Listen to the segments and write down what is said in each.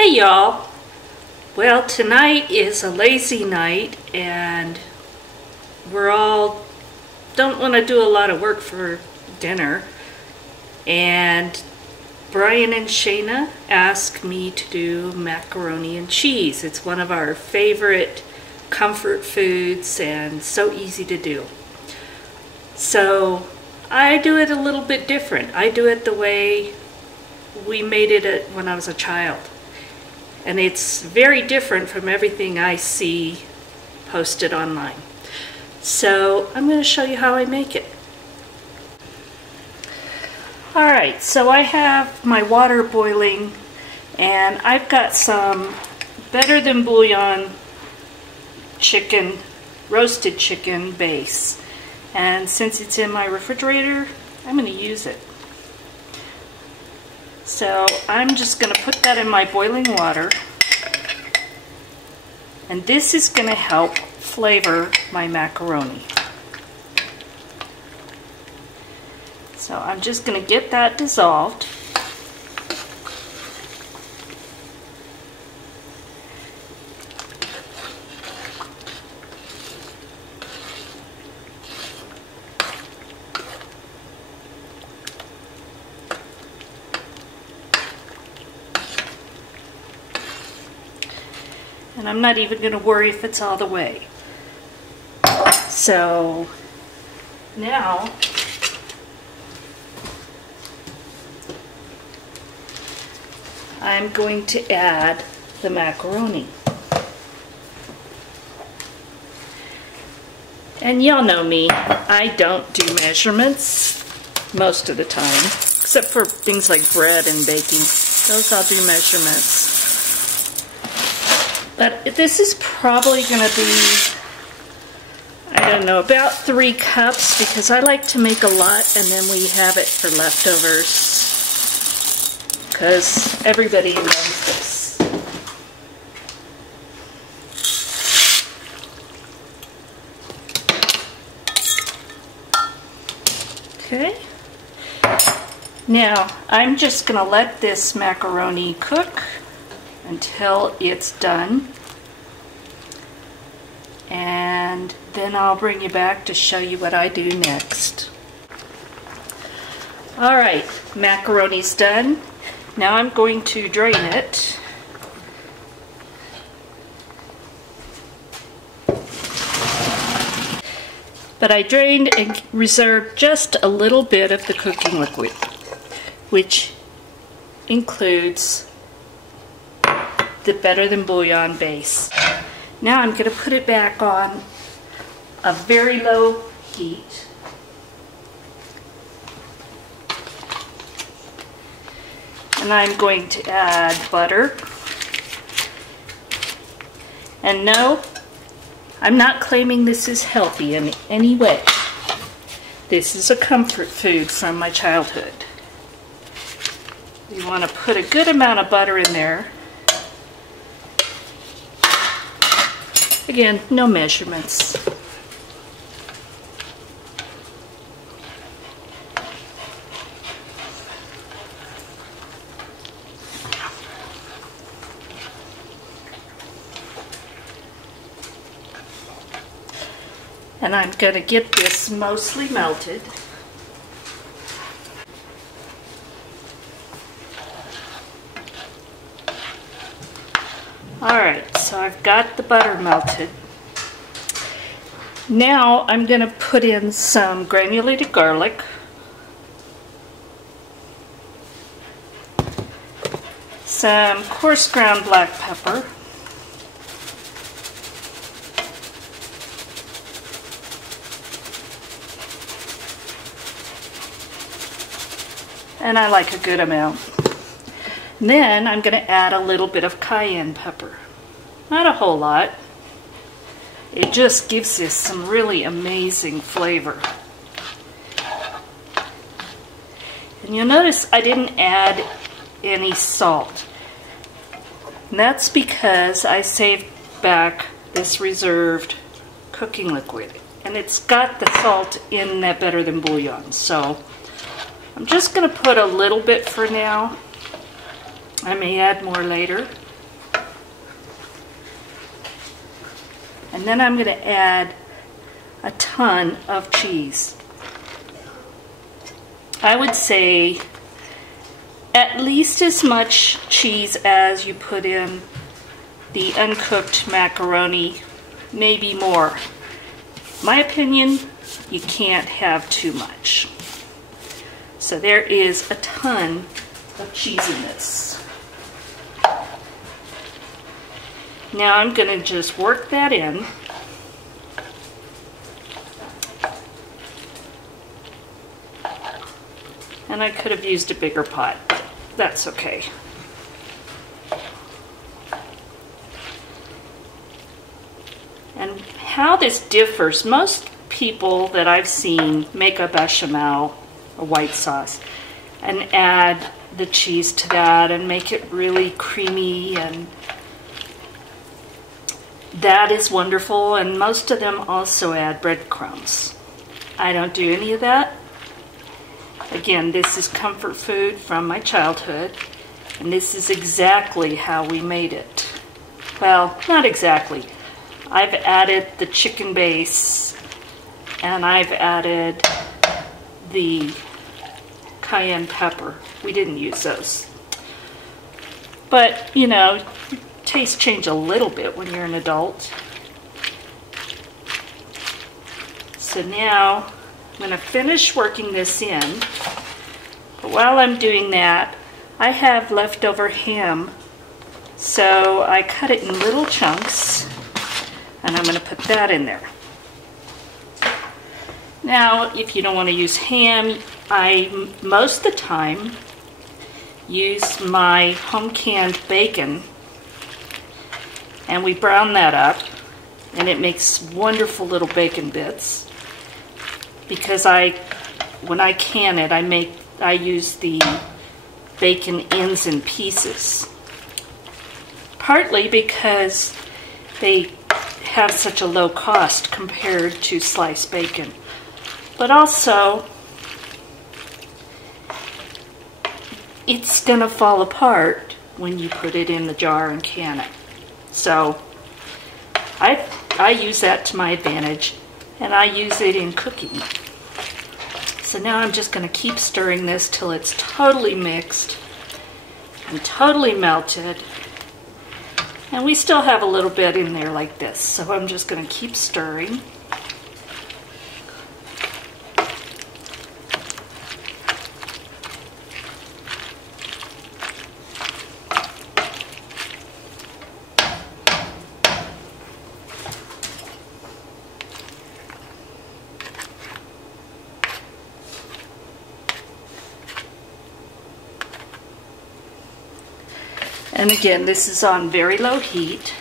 Hey y'all! Well, tonight is a lazy night and we're all don't want to do a lot of work for dinner, and Brian and Shayna asked me to do macaroni and cheese. It's one of our favorite comfort foods and so easy to do. So I do it a little bit different. I do it the way we made it when I was a child. And it's very different from everything I see posted online. So I'm going to show you how I make it. Alright, so I have my water boiling and I've got some better than bouillon chicken, roasted chicken base. And since it's in my refrigerator, I'm going to use it. So I'm just going to put that in my boiling water, and this is going to help flavor my macaroni. So I'm just going to get that dissolved. And I'm not even going to worry if it's all the way. So now I'm going to add the macaroni. And y'all know me, I don't do measurements most of the time, except for things like bread and baking. Those I'll do measurements. But this is probably going to be, I don't know, about 3 cups, because I like to make a lot and then we have it for leftovers, because everybody loves this. Okay. Now, I'm just going to let this macaroni cook until it's done, and then I'll bring you back to show you what I do next. Alright, macaroni's done. Now I'm going to drain it. But I drained and reserved just a little bit of the cooking liquid, which includes the better than bouillon base. Now I'm going to put it back on a very low heat. And I'm going to add butter. And no, I'm not claiming this is healthy in any way. This is a comfort food from my childhood. You want to put a good amount of butter in there. Again, no measurements. And I'm going to get this mostly melted. Alright, so I've got the butter melted. Now I'm going to put in some granulated garlic, some coarse ground black pepper, and I like a good amount. Then I'm going to add a little bit of cayenne pepper. Not a whole lot. It just gives this some really amazing flavor. And you'll notice I didn't add any salt. And that's because I saved back this reserved cooking liquid. And it's got the salt in that better than bouillon. So I'm just going to put a little bit for now. I may add more later. And then I'm going to add a ton of cheese. I would say at least as much cheese as you put in the uncooked macaroni, maybe more. My opinion, you can't have too much. So there is a ton of cheese in this. Now I'm going to just work that in. And I could have used a bigger pot, but that's okay. And how this differs, most people that I've seen make a bechamel, a white sauce, and add the cheese to that and make it really creamy, and that is wonderful. And most of them also add breadcrumbs. I don't do any of that. Again, this is comfort food from my childhood, and this is exactly how we made it. Well, not exactly. I've added the chicken base, and I've added the cayenne pepper. We didn't use those. But, you know, tastes change a little bit when you're an adult. So now I'm going to finish working this in. But while I'm doing that, I have leftover ham. So I cut it in little chunks, and I'm going to put that in there. Now, if you don't want to use ham, I most of the time use my home canned bacon, and we brown that up, and it makes wonderful little bacon bits. Because when I can it, I use the bacon ends in pieces. Partly because they have such a low cost compared to sliced bacon. But also, it's gonna fall apart when you put it in the jar and can it. So I use that to my advantage, and I use it in cooking. So now I'm just going to keep stirring this till it's totally mixed and totally melted. And we still have a little bit in there like this, so I'm just going to keep stirring. And again, this is on very low heat,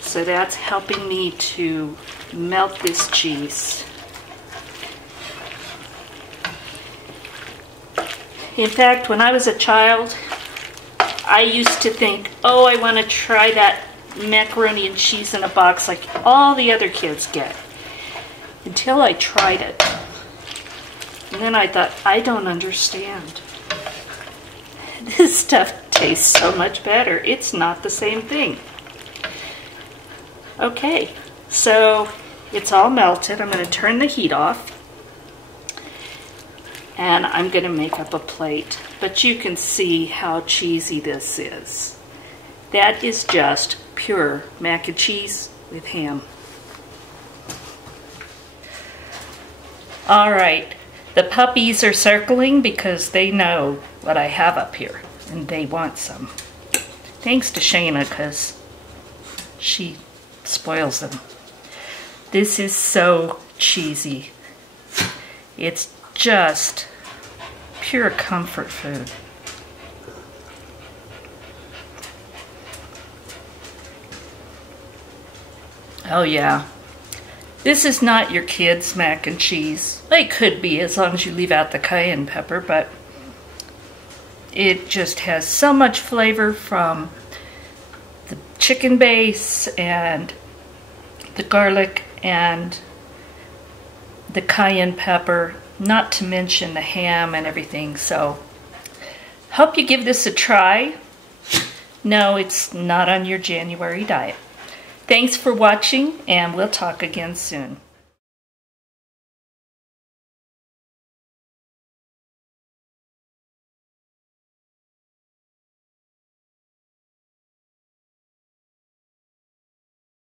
so that's helping me to melt this cheese. In fact, when I was a child, I used to think, oh, I want to try that macaroni and cheese in a box like all the other kids get, until I tried it. And then I thought, I don't understand. This stuff tastes so much better. It's not the same thing. Okay, so it's all melted. I'm going to turn the heat off, and I'm going to make up a plate. But you can see how cheesy this is. That is just pure mac and cheese with ham. All right, the puppies are circling because they know what I have up here, and they want some. Thanks to Shayna, because she spoils them. This is so cheesy. It's just pure comfort food. Oh yeah. This is not your kids' mac and cheese. It could be, as long as you leave out the cayenne pepper, but it just has so much flavor from the chicken base and the garlic and the cayenne pepper, not to mention the ham and everything. So, hope you give this a try. No, it's not on your January diet. Thanks for watching, and we'll talk again soon.